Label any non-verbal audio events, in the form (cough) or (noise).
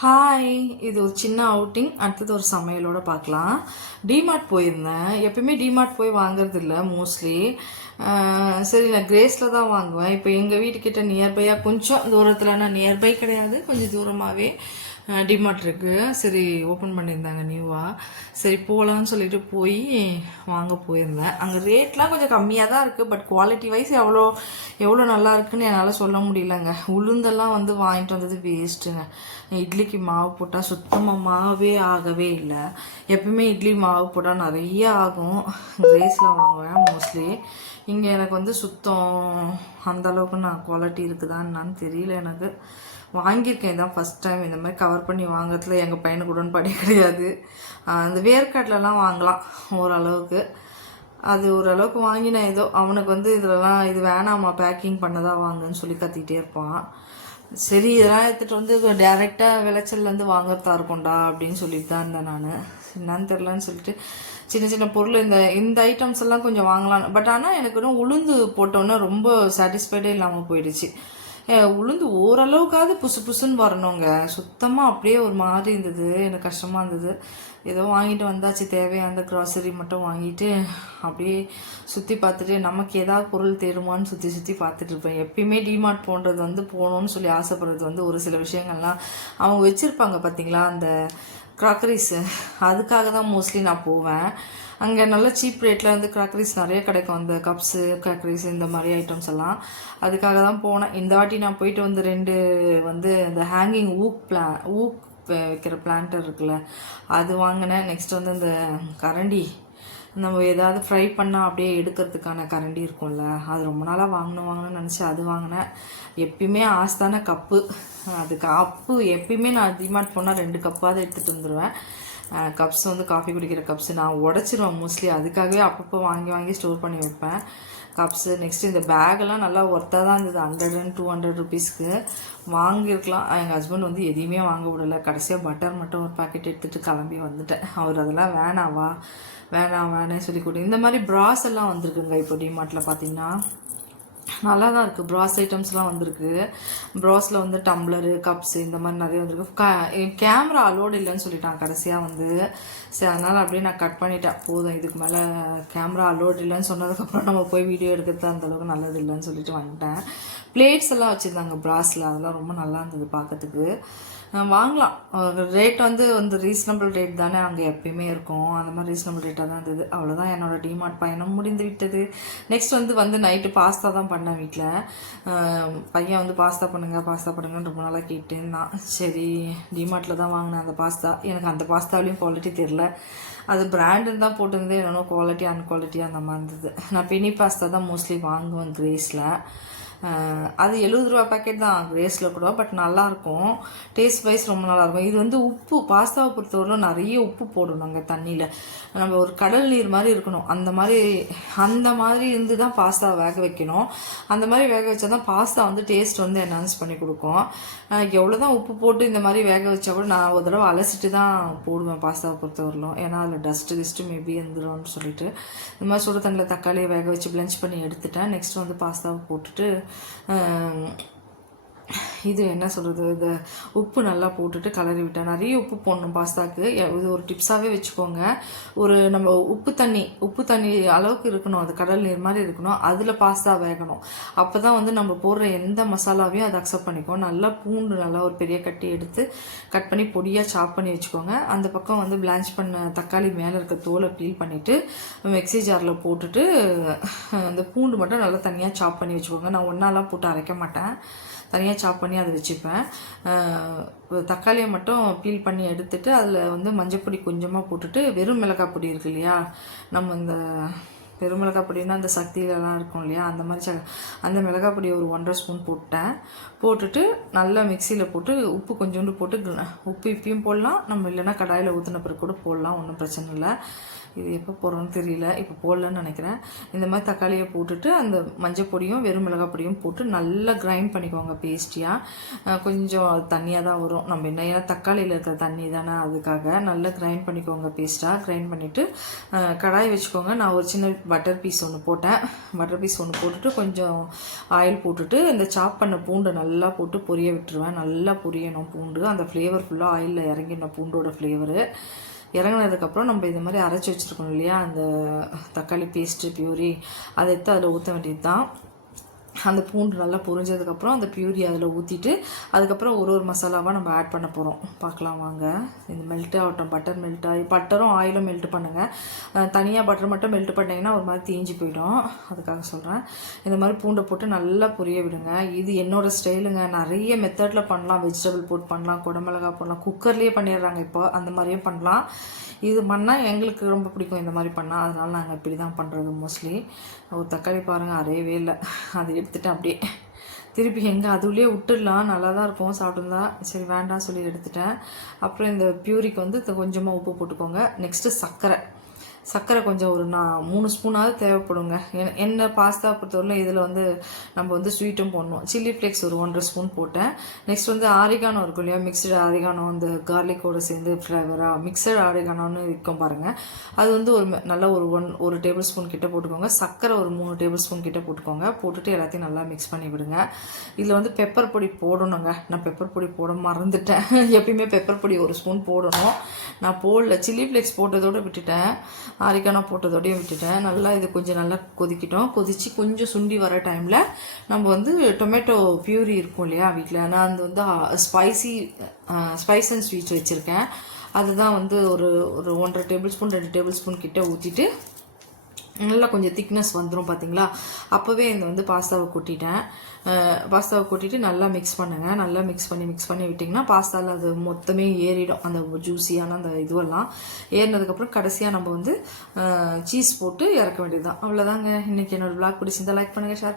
Hi இது ஒரு சின்ன அவுட்டிங் அடுத்தது ஒரு சமையலோட பார்க்கலாம். டிமார்ட் போயிருந்தேன். எப்பயுமே டிமார்ட் போய் வாங்குறது இல்லை மோஸ்ட்லி சரி நான் கிரேஸில் தான் வாங்குவேன். இப்போ எங்கள் வீட்டுக்கிட்ட நியர்பையாக கொஞ்சம் தூரத்தில் நான் நியர்பை கிடையாது. கொஞ்சம் தூரமாகவே டிமார்ட் இருக்குது சரி ஓப்பன் பண்ணியிருந்தாங்க நியூவாக சரி போகலான்னு சொல்லிட்டு போய் வாங்க போயிருந்தேன். அங்கே ரேட்லாம் கொஞ்சம் கம்மியாக தான் இருக்குது பட் குவாலிட்டி வைஸ் எவ்வளோ எவ்வளோ நல்லா இருக்குன்னு என்னால் சொல்ல முடியலங்க. உளுந்தெல்லாம் வந்து வாங்கிட்டு வந்தது வேஸ்ட்டுங்க இட்லிக்கு மாவு போட்டால் சுத்தமாக மாவே ஆகவே இல்லை. எப்பவுமே இட்லி மாவு போட்டால் நிறைய ஆகும். கிரேஸில் வாங்குவேன் மோஸ்ட்லி இங்கே எனக்கு வந்து சுத்தம் அந்த அளவுக்கு நான் குவாலிட்டி இருக்குதான்னு தெரியல எனக்கு. வாங்கியிருக்கேன். தான் ஃபஸ்ட் டைம் இந்த மாதிரி கவர் பண்ணி வாங்குறதுல எங்கள் பையனுக்கு உடன்பாடு கிடையாது. அந்த வேர்க்கடலைலாம் வாங்கலாம் ஓரளவுக்கு. அது ஓரளவுக்கு வாங்கினேன் ஏதோ அவனுக்கு வந்து இதெல்லாம் இது வேணாமா பேக்கிங் பண்ணதா வாங்குன்னு சொல்லி கத்திக்கிட்டே இருப்பான். சரி இதெல்லாம் எடுத்துகிட்டு வந்து டேரெக்டாக விளைச்சல்லேருந்து வாங்குறதா இருக்கும்டா அப்படின்னு சொல்லிட்டு தான் இருந்தேன் நான். என்னன்னு தெரிலன்னு சொல்லிட்டு சின்ன சின்ன பொருள் இந்த இந்த ஐட்டம்ஸ் எல்லாம் கொஞ்சம் வாங்கலாம் பட் ஆனால் எனக்கு இன்னும் உளுந்து போட்டோன்னே ரொம்ப சாட்டிஸ்ஃபைடே இல்லாமல் போயிடுச்சு. உளுந்து ஓரளவுக்காவது புசு புசுன்னு வரணுங்க. சுத்தமாக அப்படியே ஒரு மாதிரி இருந்தது. எனக்கு கஷ்டமாக இருந்தது. ஏதோ வாங்கிட்டு வந்தாச்சு. தேவையான அந்த க்ராசரி மட்டும் வாங்கிட்டு அப்படியே சுற்றி பார்த்துட்டு நமக்கு ஏதாவது பொருள் தேடுமான்னு சுற்றி சுற்றி பார்த்துட்டு இருப்பேன். எப்பயுமே டிமார்ட் போன்றது வந்து போகணும்னு சொல்லி ஆசைப்படுறது வந்து ஒரு சில விஷயங்கள்லாம் அவங்க வச்சுருப்பாங்க பார்த்தீங்களா அந்த க்ராக்கரிஸு அதுக்காக தான் மோஸ்ட்லி நான் போவேன். அங்கே நல்ல சீப் ரேட்டில் வந்து கிராக்கரிஸ் நிறைய கிடைக்கும். அந்த கப்ஸு கிராக்கரிஸ் இந்த மாதிரி ஐட்டம்ஸ் எல்லாம். அதுக்காக தான் போனேன். இந்த வாட்டி நான் போயிட்டு வந்து ரெண்டு வந்து அந்த ஹேங்கிங் ஊக் பிளா ஊக் வைக்கிற பிளான்டர் இருக்குல்ல அது வாங்கினேன். நெக்ஸ்ட் வந்து இந்த கரண்டி. நம்ம ஏதாவது ஃப்ரை பண்ணால் அப்படியே எடுக்கிறதுக்கான கரண்டி இருக்கும்ல அது ரொம்ப நாளாக வாங்கணும் வாங்கணும்னு நினச்சி அது வாங்கினேன். எப்பயுமே ஆஸ்தான கப்பு அது கப்பு எப்பயுமே நான் டிமார்ட் போனால் ரெண்டு கப்பாவது எடுத்துகிட்டு வந்துடுவேன் கப்ஸ் வந்து காஃபி குடிக்கிற கப்ஸ் நான் உடச்சிருவேன் மோஸ்ட்லி அதுக்காகவே அப்பப்போ வாங்கி வாங்கி ஸ்டோர் பண்ணி வைப்பேன். கப்ஸு நெக்ஸ்ட்டு இந்த பேக்கெல்லாம் நல்லா ஒர்த்தாக தான் இருந்தது. ஹண்ட்ரட் அண்ட் டூ ஹண்ட்ரட் ருபீஸ்க்கு வாங்கியிருக்கலாம். எங்கள் ஹஸ்பண்ட் வந்து எதையுமே வாங்க விடலை. கடைசியாக பட்டர் மட்டும் ஒரு பாக்கெட் எடுத்துகிட்டு கிளம்பி வந்துட்டேன். அவர் அதெல்லாம் வேணாவா வேணாம் வேணாம் சொல்லி கொடுங்க இந்த மாதிரி ப்ராஸ் எல்லாம் வந்திருக்குங்க. இப்போ டிமார்ட்டில் பார்த்தீங்கன்னா நல்லா தான் இருக்குது ப்ராஸ் ஐட்டம்ஸ்லாம் வந்திருக்கு ப்ராஸில் வந்து டம்ளரு கப்ஸு இந்த மாதிரி நிறைய வந்திருக்கு. கேமரா அலோடு இல்லைன்னு சொல்லிட்டான் கடைசியாக வந்து. சரி அதனால் அப்படியே நான் கட் பண்ணிட்டேன். போதும் இதுக்கு மேலே கேமரா அலோடு இல்லைன்னு சொன்னதுக்கப்புறம் நம்ம போய் வீடியோ எடுக்கிறது அந்த அளவுக்கு நல்லது இல்லைன்னு சொல்லிட்டு வந்துட்டேன். பிளேட்ஸ் எல்லாம் வச்சுருந்தாங்க ப்ராஸில் அதெல்லாம் ரொம்ப நல்லா இருந்தது பார்க்கறதுக்கு. வாங்கலாம். ரேட் வந்து வந்து ரீசனபிள் ரேட் தானே. அங்கே எப்பயுமே இருக்கும். அந்த மாதிரி ரீசனபிள் ரேட்டாக தான் இருந்தது. அவ்வளோதான் என்னோட டிமார்ட் பயணம் முடிந்து விட்டது. நெக்ஸ்ட் வந்து வந்து நைட்டு பாஸ்தா தான் பண்ணேன் வீட்டில் பையன் வந்து பாஸ்தா பண்ணுங்க பாஸ்தா பண்ணுங்கன்னு ரொம்ப நாளாக கேட்டுருந்தான் சரி டிமார்ட்டில் தான் வாங்கினேன் அந்த பாஸ்தா எனக்கு அந்த பாஸ்தாவிலையும் குவாலிட்டி தெரில அது பிராண்டுன்னு தான் போட்டிருந்தது என்னென்னோ குவாலிட்டி அன்குவாலிட்டி அந்த மாதிரி இருந்தது. நான் பெனி பாஸ்தா தான் மோஸ்ட்லி வாங்குவேன் கிரேஸில் அது எழுபது ரூபா பேக்கெட் தான் ரேஸில் கூட பட் நல்லாயிருக்கும். டேஸ்ட் வைஸ் ரொம்ப நல்லாயிருக்கும். இது வந்து உப்பு பாஸ்தாவை பொறுத்தவரையிலும் நிறைய உப்பு போடணுங்க தண்ணியில். நம்ம ஒரு கடல் நீர் மாதிரி இருக்கணும். அந்த மாதிரி அந்த மாதிரி இருந்து தான் பாஸ்தாவை வேக வைக்கணும். அந்த மாதிரி வேக வச்சா தான் பாஸ்தா வந்து டேஸ்ட் வந்து என்ஹான்ஸ் பண்ணி கொடுக்கும். எவ்வளோ தான் உப்பு போட்டு இந்த மாதிரி வேக வச்சா கூட நான் ஒரு தடவை அலசிட்டு தான் போடுவேன் பாஸ்தாவை பொறுத்தவரையிலும். ஏன்னா அதில் டஸ்ட்டு கிஸ்ட்டு மேபி இருந்துரும்னு சொல்லிட்டு. இந்த மாதிரி சுடு தண்ணியில் தக்காளியை வேக வச்சு பிளெஞ்ச் பண்ணி எடுத்துட்டேன். நெக்ஸ்ட் வந்து பாஸ்தாவை போட்டுட்டு 嗯 இது என்ன சொல்கிறது இந்த உப்பு நல்லா போட்டுட்டு கலரி விட்டேன் நிறைய உப்பு போடணும் பாஸ்தாக்கு. இது ஒரு டிப்ஸாகவே வச்சுக்கோங்க. ஒரு நம்ம உப்பு தண்ணி உப்பு தண்ணி அளவுக்கு இருக்கணும். அது கடல் நீர் மாதிரி இருக்கணும். அதில் பாஸ்தா வேகணும். அப்போ தான் வந்து நம்ம போடுற எந்த மசாலாவையும் அதை அக்செப்ட் பண்ணிக்கும். நல்லா பூண்டு நல்லா ஒரு பெரிய கட்டி எடுத்து கட் பண்ணி பொடியாக சாப் பண்ணி வச்சுக்கோங்க. அந்த பக்கம் வந்து பிளான்ச் பண்ண தக்காளி மேலே இருக்க தோலை பீல் பண்ணிவிட்டு மிக்ஸி ஜாரில் போட்டுட்டு அந்த பூண்டு மட்டும் நல்லா தனியாக சாப் பண்ணி வச்சுக்கோங்க. நான் ஒன்றாலாம் போட்டு அரைக்க மாட்டேன். தனியாக சாப் பண்ணி அதை வச்சுப்பேன். தக்காளியை மட்டும் பீல் பண்ணி எடுத்துட்டு அதில் வந்து மஞ்சப்பொடி கொஞ்சமாக போட்டுட்டு வெறும் மிளகாய் பொடி இருக்கு இல்லையா? நம்ம இந்த வெறும் பொடின்னா பொடினா அந்த சக்தியிலலாம் இருக்கும் இல்லையா? அந்த மாதிரி ச அந்த மிளகாய் பொடி ஒரு ஒன்றரை ஸ்பூன் போட்டேன். போட்டுட்டு நல்லா மிக்சியில் போட்டு உப்பு கொஞ்சோண்டு போட்டு உப்பு இப்பயும் போடலாம். நம்ம இல்லைன்னா கடாயில் ஊற்றின பிறகு கூட போடலாம். ஒன்றும் பிரச்சனை இல்லை. இது எப்போ போடுறோன்னு தெரியல. இப்போ போடலன்னு நினைக்கிறேன். இந்த மாதிரி தக்காளியை போட்டுட்டு அந்த மஞ்சள் பொடியும் வெறும் மிளகாய் பொடியும் போட்டு நல்லா கிரைண்ட் பண்ணிக்கோங்க பேஸ்டியாக கொஞ்சம் தண்ணியாக தான் வரும். நம்ம என்ன ஏன்னா தக்காளியில் இருக்கிற தண்ணி தானே அதுக்காக. நல்லா கிரைண்ட் பண்ணிக்கோங்க பேஸ்ட்டாக கிரைண்ட் பண்ணிவிட்டு கடாய் வச்சுக்கோங்க. நான் ஒரு சின்ன பட்டர் பீஸ் ஒன்று போட்டேன். பட்டர் பீஸ் ஒன்று போட்டுட்டு கொஞ்சம் ஆயில் போட்டுட்டு இந்த சாப் பண்ண பூண்டை நல்லா போட்டு பொரிய விட்டுருவேன். நல்லா பொரியணும் பூண்டு. அந்த ஃப்ளேவர் ஃபுல்லாக ஆயிலில் இறங்கின பூண்டோட ஃப்ளேவரு இறங்கினதுக்கப்புறம் நம்ம இது மாதிரி அரைச்சி வச்சுருக்கோம் இல்லையா? அந்த தக்காளி பேஸ்ட்டு பியூரி அதை எடுத்து அதில் ஊற்ற வேண்டியது தான் அந்த பூண்டு நல்லா பொரிஞ்சதுக்கப்புறம் அந்த பியூரி அதில் ஊற்றிட்டு அதுக்கப்புறம் ஒரு ஒரு மசாலாவாக நம்ம ஆட் பண்ண போகிறோம் பார்க்கலாம் வாங்க. இந்த மெல்ட் ஆகட்டும் பட்டர் மெல்ட் ஆகி பட்டரும் ஆயிலும் மெல்ட் பண்ணுங்கள் தனியாக பட்டர் மட்டும் மெல்ட் பண்ணிங்கன்னா ஒரு மாதிரி தேஞ்சு போயிடும். அதுக்காக சொல்கிறேன் இந்த மாதிரி பூண்டை போட்டு நல்லா பொரிய விடுங்க. இது என்னோடய ஸ்டைலுங்க. நிறைய மெத்தடில் பண்ணலாம். வெஜிடபிள் போட்டு பண்ணலாம் குடமிளகா போடலாம் குக்கர்லேயே பண்ணிடுறாங்க இப்போ. அந்த மாதிரியும் பண்ணலாம். இது பண்ணால் எங்களுக்கு ரொம்ப பிடிக்கும் இந்த மாதிரி பண்ணால் அதனால் நாங்கள் இப்படி தான் பண்ணுறது மோஸ்ட்லி ஒரு தக்காளி பாருங்கள் அறையவே இல்லை. அதை எடுத்துட்டேன் அப்படியே. திருப்பி எங்கே அதுலேயே விட்டுடலாம் நல்லா தான் இருக்கும் சாப்பிட்டுருந்தா சரி வேண்டாம் சொல்லி எடுத்துட்டேன். அப்புறம் இந்த பியூரிக்கு வந்து கொஞ்சமாக உப்பு போட்டுக்கோங்க. நெக்ஸ்ட்டு சர்க்கரை சர்க்கரை கொஞ்சம் ஒரு நான் மூணு ஸ்பூனாவது தேவைப்படுங்க. என்ன பாஸ்தா பொறுத்தவரையிலும் இதில் வந்து நம்ம வந்து ஸ்வீட்டும் போடணும். சில்லி ஃப்ளேக்ஸ் ஒரு ஒன்றரை ஸ்பூன் போட்டேன். நெக்ஸ்ட் வந்து ஆரிகானோ இருக்கும் இல்லையா? மிக்சடு ஆரிகானோ அந்த கார்லிக்கோட சேர்ந்து ஃப்ளேவராக மிக்சடு ஆரிகானோன்னு இருக்கும் பாருங்கள் அது வந்து ஒரு நல்ல ஒரு ஒன் ஒரு டேபிள் ஸ்பூன் கிட்ட போட்டுக்கோங்க. சர்க்கரை ஒரு மூணு டேபிள் ஸ்பூன் கிட்ட போட்டுக்கோங்க. போட்டுட்டு எல்லாத்தையும் நல்லா மிக்ஸ் பண்ணி விடுங்க. இதில் வந்து பெப்பர் பொடி போடணுங்க. நான் பெப்பர் பொடி போட மறந்துட்டேன். (laughs) எப்பயுமே பெப்பர் பொடி ஒரு ஸ்பூன் போடணும். நான் போடல. சில்லி ஃப்ளேக்ஸ் போட்டதோடு விட்டுட்டேன். ஆரிக்கானா போட்டதோடய விட்டுட்டேன். நல்லா இது கொஞ்சம் நல்லா கொதிக்கிட்டோம். கொதித்து கொஞ்சம் சுண்டி வர டைமில் நம்ம வந்து டொமேட்டோ பியூரி இருக்கும் இல்லையா வீட்டில் நான் அது வந்து ஸ்பைசி ஸ்பைஸ் அண்ட் ஸ்வீட் வச்சுருக்கேன். அதுதான் வந்து ஒரு ஒரு ஒன்றரை டேபிள் ஸ்பூன் ரெண்டு டேபிள் ஸ்பூன் கிட்டே ஊற்றிட்டு நல்லா கொஞ்சம் திக்னஸ் வந்துடும் பார்த்தீங்களா அப்போவே இந்த வந்து பாஸ்தாவை கொட்டிட்டேன். பாஸ்தாவை கொட்டிட்டு நல்லா மிக்ஸ் பண்ணுங்கள் நல்லா மிக்ஸ் பண்ணி மிக்ஸ் பண்ணி விட்டிங்கன்னா பாஸ்தாவில் அது மொத்தமே ஏறிடும். அந்த ஜூஸியான அந்த இதுவெல்லாம். ஏறினதுக்கப்புறம் கடைசியாக நம்ம வந்து சீஸ் போட்டு இறக்க வேண்டியது தான் அவ்வளோதாங்க இன்றைக்கி என்னோடய vlog பிடிச்சிருந்தா லைக் பண்ணுங்கள் ஷேர்